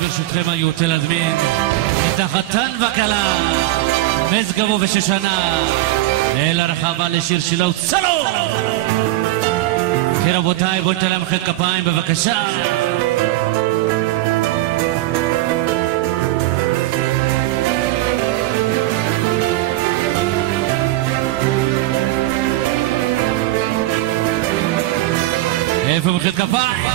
ברשותכם אני רוצה להזמין את החתן והכלה משגבו ושושנה אל הרחבה לשיר שלו סלו כי רבותיי בואו תלה מחאת כפיים בבקשה איפה מחאת כפיים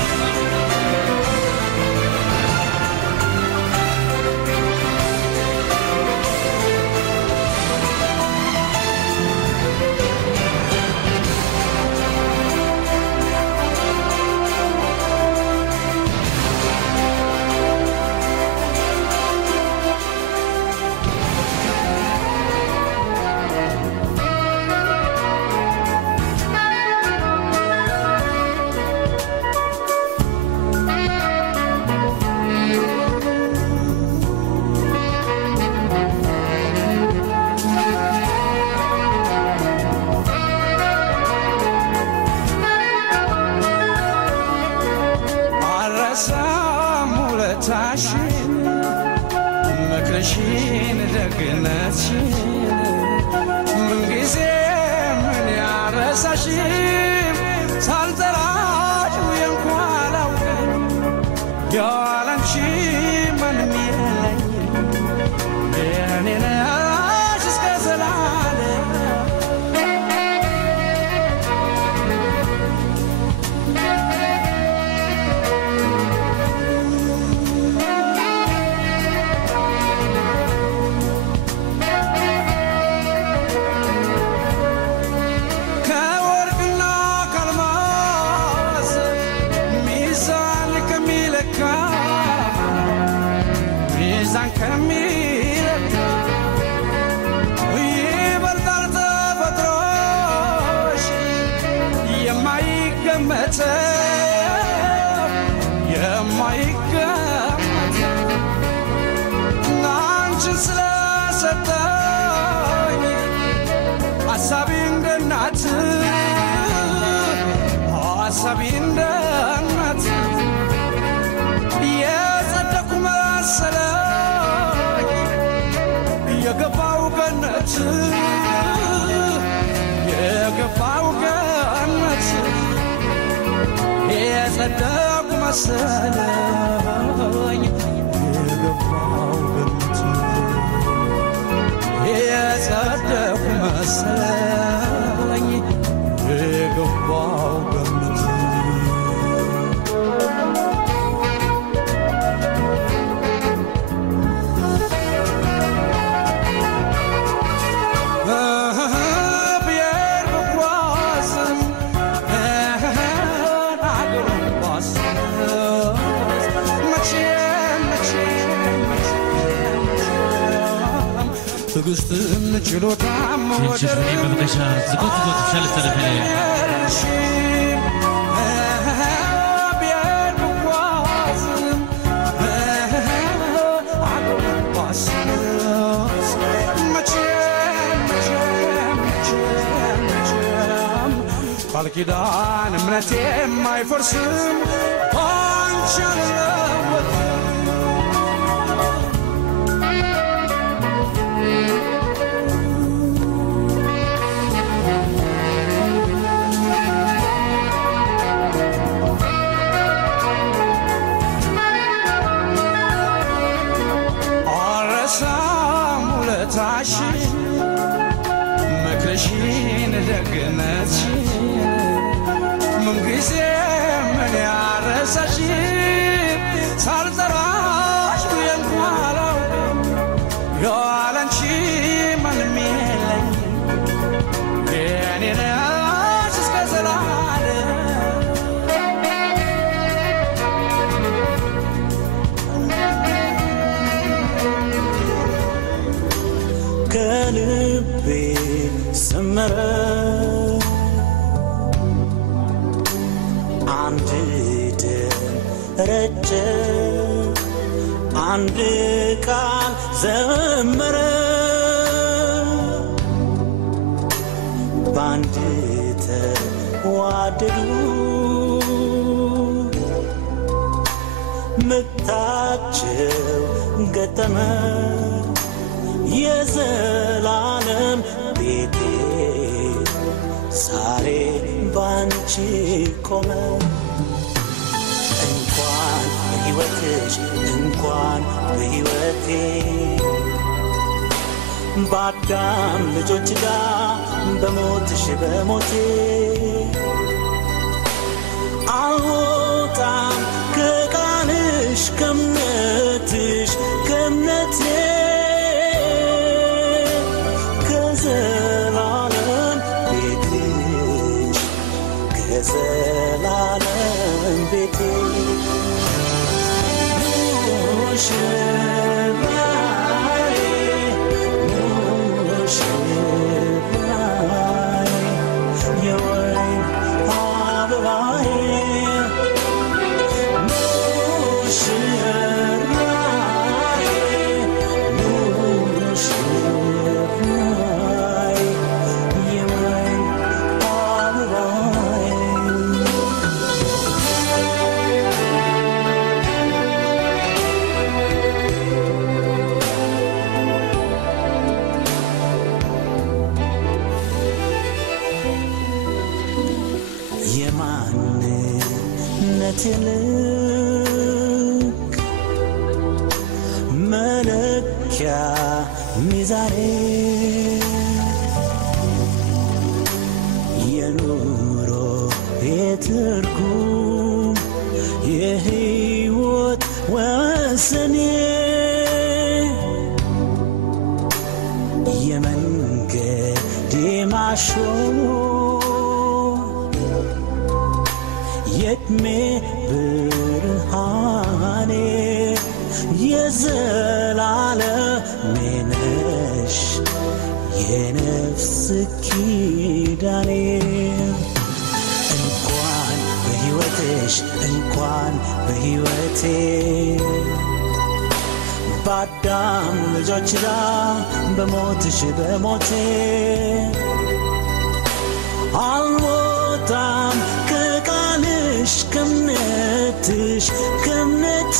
ששמונים בבקשה, זוגות אפשר לצרף אליהם ቃልኪዳን እምነቴ የማይፈርስም አንቺ አልለወጥም አንድ ቃል ዘመረ ባንድ ተዋደዱ ቤታቸው ገጠመ የዘላለም ቤቴ ዛሬ ባንቺ ቆመ እንኳን በሕይወትሽ እንኳን በሕይወቴ ባዳም ልጆች ጋር በሞትሽ በሞቴ አልወጣም ከቃልሽ ከእምነትሽ ከእምነቴ ከዘላለም ቤትሽ ከዘላለም ቤቴ የማንነትልክ መለኪያ ሚዛኔ የኑሮ የትርጉም የሕይወት ወሰኔ የመንገዴ ማሾ የእድሜ ብርሃኔ የዘላለሜ ነሽ የነፍስ ኪዳኔ እንኳን በሕይወትሽ እንኳን በሕይወቴ ባዳም ልጆች ጋር በሞትሽ በሞቴ አልወጣም ከቃልሽ ከእምነትሽ ከእምነቴ